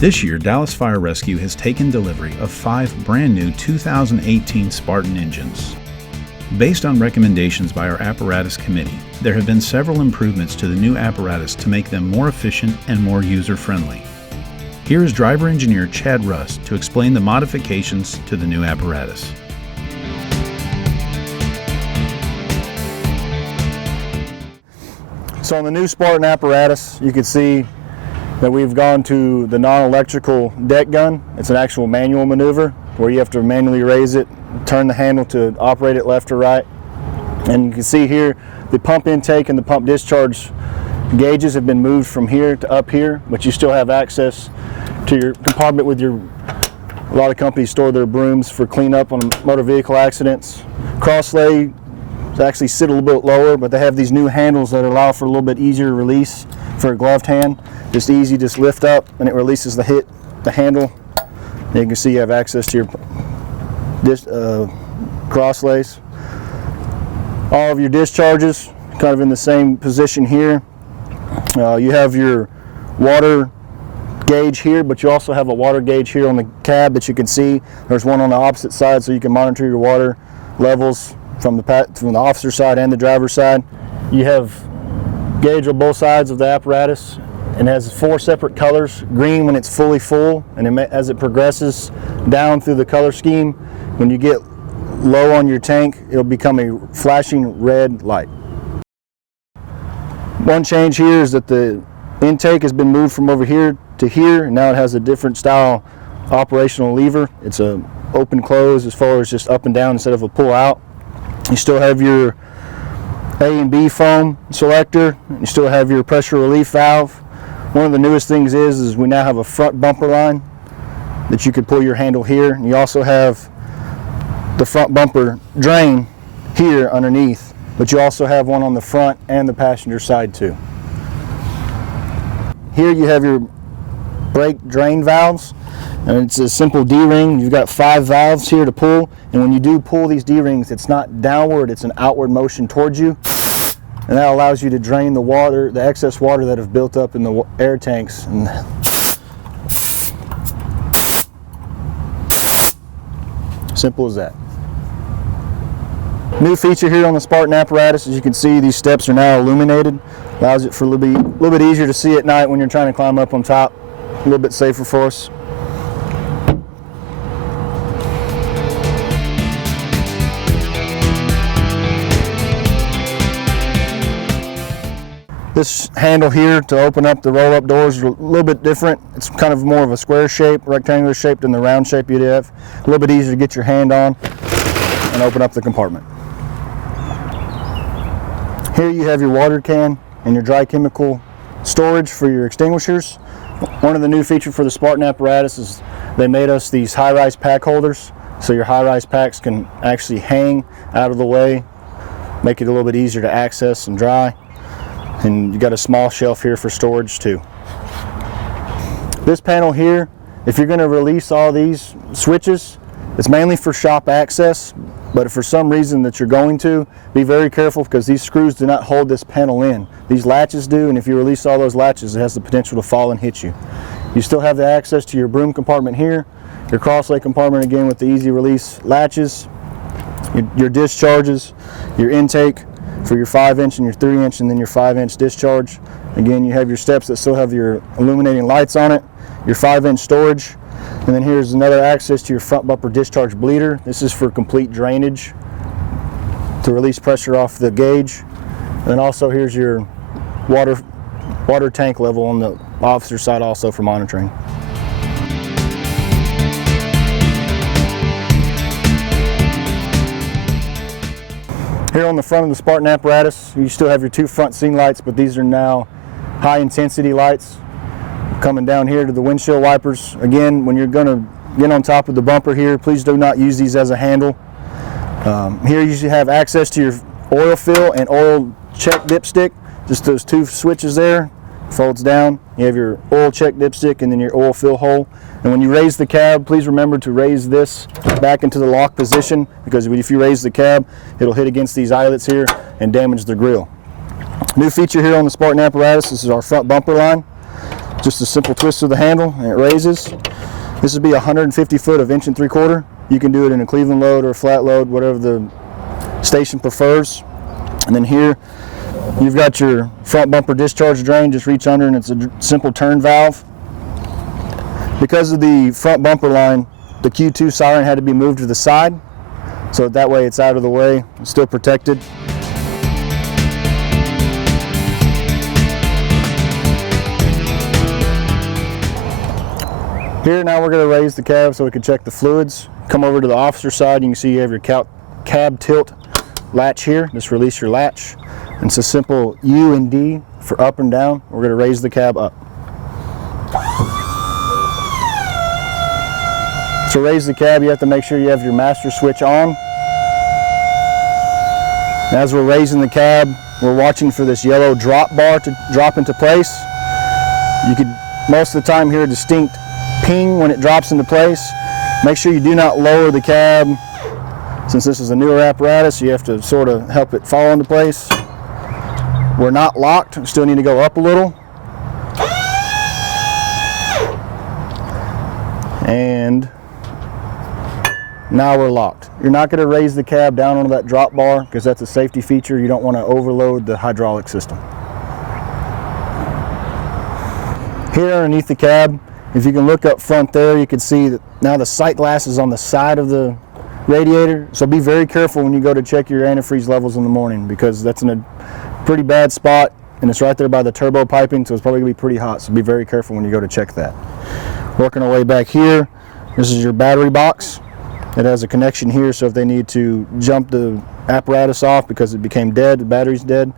This year, Dallas Fire Rescue has taken delivery of 5 brand new 2018 Spartan engines. Based on recommendations by our apparatus committee, there have been several improvements to the new apparatus to make them more efficient and more user-friendly. Here is driver engineer Chad Russ to explain the modifications to the new apparatus. So on the new Spartan apparatus, you can see that we've gone to the non-electrical deck gun. It's an actual manual maneuver where you have to manually raise it, turn the handle to operate it left or right. And you can see here the pump intake and the pump discharge gauges have been moved from here to up here, but you still have access to your compartment with your, a lot of companies store their brooms for cleanup on motor vehicle accidents. Crosslay actually sit a little bit lower, but they have these new handles that allow for a little bit easier release for a gloved hand. Just easy, just lift up and it releases the handle. And you can see you have access to your crosslays. All of your discharges kind of in the same position here. You have your water gauge here, but you also have a water gauge here on the cab that you can see. There's one on the opposite side so you can monitor your water levels from the officer side and the driver's side. You have gauge on both sides of the apparatus and has 4 separate colors. Green when it's fully full, and as it progresses down through the color scheme, when you get low on your tank, it'll become a flashing red light. One change here is that the intake has been moved from over here to here, and now it has a different style operational lever. It's a open close as far as just up and down instead of a pull out. You still have your A and B foam selector. You still have your pressure relief valve. One of the newest things is we now have a front bumper line that you could pull your handle here. And you also have the front bumper drain here underneath, but you also have one on the front and the passenger side too. Here you have your brake drain valves, and it's a simple D-ring. You've got 5 valves here to pull, and when you do pull these D-rings, it's not downward, it's an outward motion towards you. And that allows you to drain the water, the excess water that have built up in the air tanks. And simple as that. New feature here on the Spartan apparatus, as you can see, these steps are now illuminated. Allows it for a little bit easier to see at night when you're trying to climb up on top. A little bit safer for us. This handle here to open up the roll-up doors is a little bit different. It's kind of more of a square shape, rectangular shape than the round shape you'd have. A little bit easier to get your hand on and open up the compartment. Here you have your water can and your dry chemical storage for your extinguishers. One of the new features for the Spartan apparatus is they made us these high-rise pack holders, so your high-rise packs can actually hang out of the way, make it a little bit easier to access and dry. And you got a small shelf here for storage too. This panel here, if you're going to release all these switches, it's mainly for shop access, but if for some reason that you're going to, be very careful because these screws do not hold this panel in. These latches do, and if you release all those latches, it has the potential to fall and hit you. You still have the access to your broom compartment here, your crosslay compartment again with the easy release latches, your discharges, your intake for your 5-inch and your 3-inch, and then your 5-inch discharge. Again, you have your steps that still have your illuminating lights on it, your 5-inch storage, and then here's another access to your front bumper discharge bleeder. This is for complete drainage to release pressure off the gauge. And then also here's your water tank level on the officer side also for monitoring. Here on the front of the Spartan apparatus, you still have your 2 front scene lights, but these are now high intensity lights. Coming down here to the windshield wipers. Again, when you're going to get on top of the bumper here, please do not use these as a handle. Here you should have access to your oil fill and oil check dipstick. Just those 2 switches there, folds down. You have your oil check dipstick and then your oil fill hole. And when you raise the cab, please remember to raise this back into the lock position, because if you raise the cab, it'll hit against these eyelets here and damage the grille. New feature here on the Spartan apparatus, this is our front bumper line. Just a simple twist of the handle and it raises. This would be 150 foot of 1 3/4. You can do it in a Cleveland load or a flat load, whatever the station prefers. And then here you've got your front bumper discharge drain. Just reach under and it's a simple turn valve. Because of the front bumper line, the Q2 siren had to be moved to the side, so that way it's out of the way, it's still protected. Here now we're going to raise the cab so we can check the fluids. Come over to the officer side, you can see you have your cab tilt latch here. Just release your latch. And it's a simple U and D for up and down. We're going to raise the cab up. To raise the cab, you have to make sure you have your master switch on. As we're raising the cab, we're watching for this yellow drop bar to drop into place. You could most of the time hear a distinct ping when it drops into place. Make sure you do not lower the cab. Since this is a newer apparatus, you have to sort of help it fall into place. We're not locked, we still need to go up a little. And now we're locked. You're not going to raise the cab down onto that drop bar because that's a safety feature. You don't want to overload the hydraulic system. Here underneath the cab, if you can look up front there, you can see that now the sight glass is on the side of the radiator. So be very careful when you go to check your antifreeze levels in the morning because that's in a pretty bad spot and it's right there by the turbo piping, so it's probably going to be pretty hot. So be very careful when you go to check that. Working our way back here, this is your battery box. It has a connection here, so if they need to jump the apparatus off because it became dead, the battery's dead.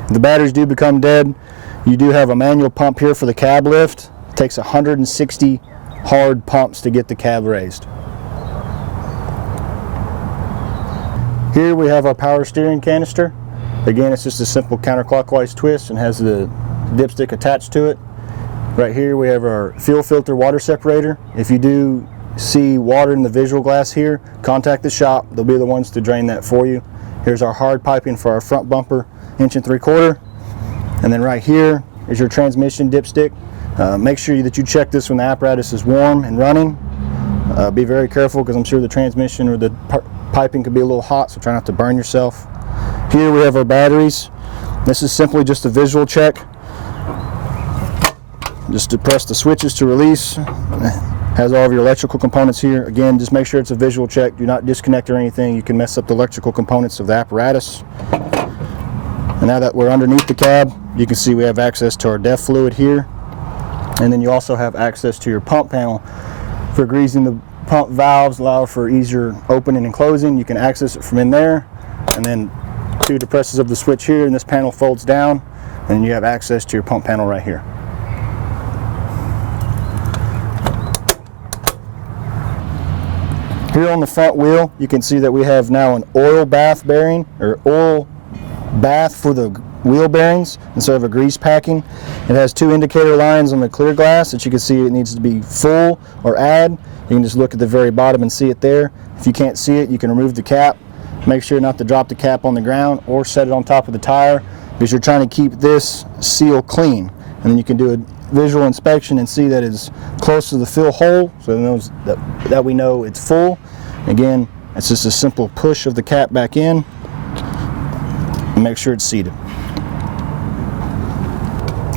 If the batteries do become dead, you do have a manual pump here for the cab lift. It takes 160 hard pumps to get the cab raised. Here we have our power steering canister. Again, it's just a simple counterclockwise twist and has the dipstick attached to it. Right here we have our fuel filter water separator. If you do see water in the visual glass here, contact the shop. They'll be the ones to drain that for you. Here's our hard piping for our front bumper, 1 3/4. And then right here is your transmission dipstick. Make sure that you check this when the apparatus is warm and running. Be very careful because I'm sure the transmission or the piping could be a little hot, so try not to burn yourself. Here we have our batteries. This is simply just a visual check. Just to press the switches to release. Has all of your electrical components here. Again, just make sure it's a visual check. Do not disconnect or anything. You can mess up the electrical components of the apparatus. And now that we're underneath the cab, you can see we have access to our DEF fluid here. And then you also have access to your pump panel for greasing the pump valves, allow for easier opening and closing. You can access it from in there. And then 2 depresses of the switch here, and this panel folds down. And you have access to your pump panel right here. Here on the front wheel, you can see that we have now an oil bath bearing, or oil bath for the wheel bearings instead of a grease packing. It has 2 indicator lines on the clear glass that you can see it needs to be full or add. You can just look at the very bottom and see it there. If you can't see it, you can remove the cap. Make sure not to drop the cap on the ground or set it on top of the tire because you're trying to keep this seal clean. And then you can do a visual inspection and see that it's close to the fill hole, so it knows that we know it's full. Again, it's just a simple push of the cap back in and make sure it's seated.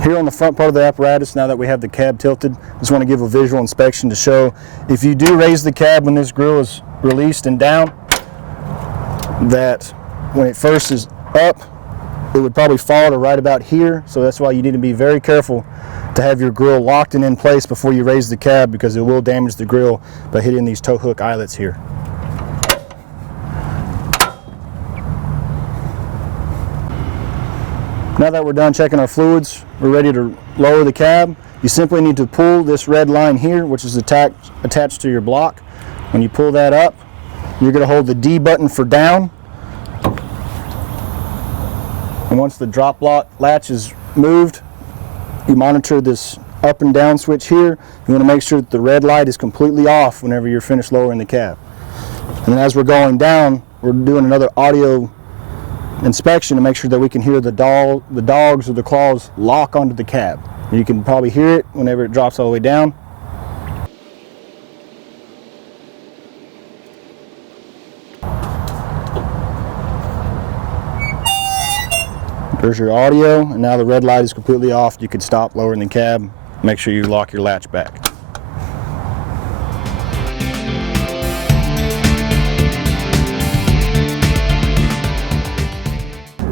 Here on the front part of the apparatus, now that we have the cab tilted, I just want to give a visual inspection to show if you do raise the cab when this grill is released and down, that when it first is up, it would probably fall to right about here. So that's why you need to be very careful to have your grill locked and in place before you raise the cab because it will damage the grill by hitting these tow hook eyelets here. Now that we're done checking our fluids, we're ready to lower the cab. You simply need to pull this red line here, which is attached to your block. When you pull that up, you're going to hold the D button for down. And once the drop lock latch is moved, you monitor this up and down switch here. You want to make sure that the red light is completely off whenever you're finished lowering the cab. And then as we're going down, we're doing another audio inspection to make sure that we can hear the dogs or the claws lock onto the cab. You can probably hear it whenever it drops all the way down. There's your audio, and now the red light is completely off. You can stop lowering the cab. Make sure you lock your latch back.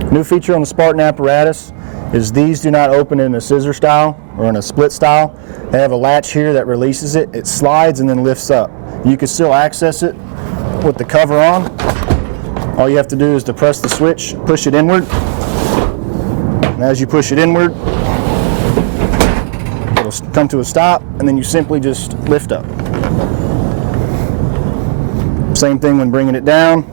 New feature on the Spartan Apparatus is these do not open in a scissor style or in a split style. They have a latch here that releases it. It slides and then lifts up. You can still access it with the cover on. All you have to do is depress the switch, push it inward. And as you push it inward, it'll come to a stop, and then you simply just lift up. Same thing when bringing it down.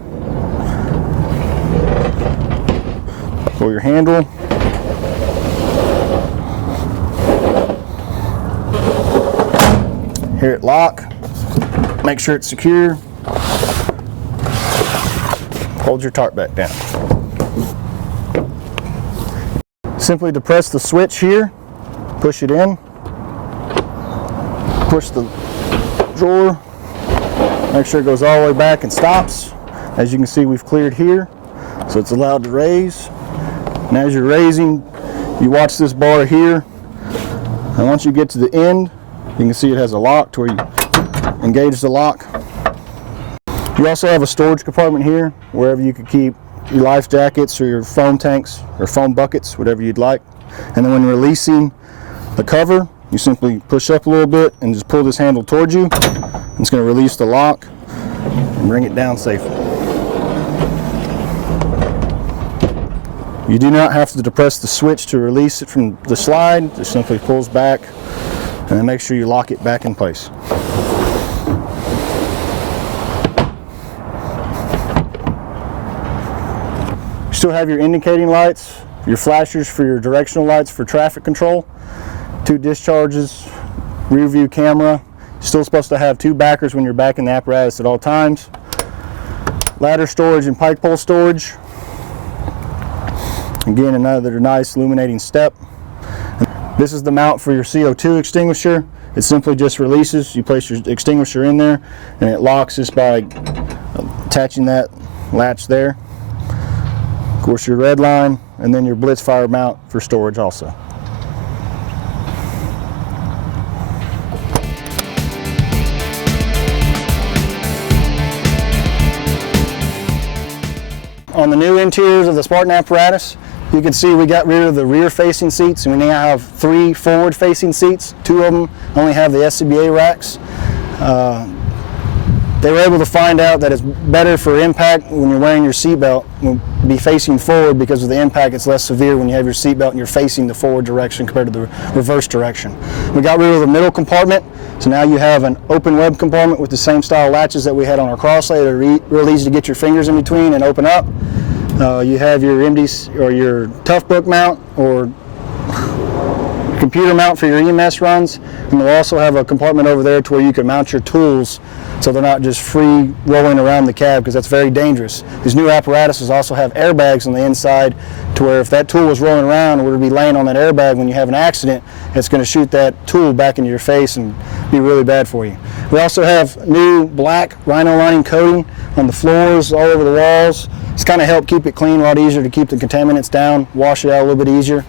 Pull your handle. Hear it lock. Make sure it's secure. Hold your tarp back down. Simply depress the switch here, push it in, push the drawer, make sure it goes all the way back and stops. As you can see, we've cleared here, so it's allowed to raise. And as you're raising, you watch this bar here, and once you get to the end, you can see it has a lock to where you engage the lock. You also have a storage compartment here, wherever you could keep your life jackets or your foam tanks or foam buckets, whatever you'd like. And then when releasing the cover, you simply push up a little bit and just pull this handle towards you. It's going to release the lock and bring it down safely. You do not have to depress the switch to release it from the slide. It just simply pulls back, and then make sure you lock it back in place. You still have your indicating lights, your flashers for your directional lights for traffic control, 2 discharges, rear view camera. You're still supposed to have 2 backers when you're backing the apparatus at all times. Ladder storage and pike pole storage. Again, another nice illuminating step. This is the mount for your CO2 extinguisher. It simply just releases. You place your extinguisher in there, and it locks just by attaching that latch there. Of course, your red line, and then your blitz fire mount for storage also. On the new interiors of the Spartan Apparatus, you can see we got rid of the rear-facing seats, and we now have 3 forward-facing seats. 2 of them only have the SCBA racks. They were able to find out that it's better for impact when you're wearing your seatbelt. You'll be facing forward because of the impact. It's less severe when you have your seatbelt and you're facing the forward direction compared to the reverse direction. We got rid of the middle compartment, so now you have an open web compartment with the same style latches that we had on our crosslay. They're real easy to get your fingers in between and open up. You have your MD or your Tough Book mount or computer mount for your EMS runs, and we'll also have a compartment over there to where you can mount your tools so they're not just free rolling around the cab, because that's very dangerous. These new apparatuses also have airbags on the inside to where if that tool was rolling around and were to be laying on that airbag when you have an accident, it's going to shoot that tool back into your face and be really bad for you. We also have new black rhino lining coating on the floors, all over the walls. It's kind of helped keep it clean, a lot easier to keep the contaminants down, wash it out a little bit easier.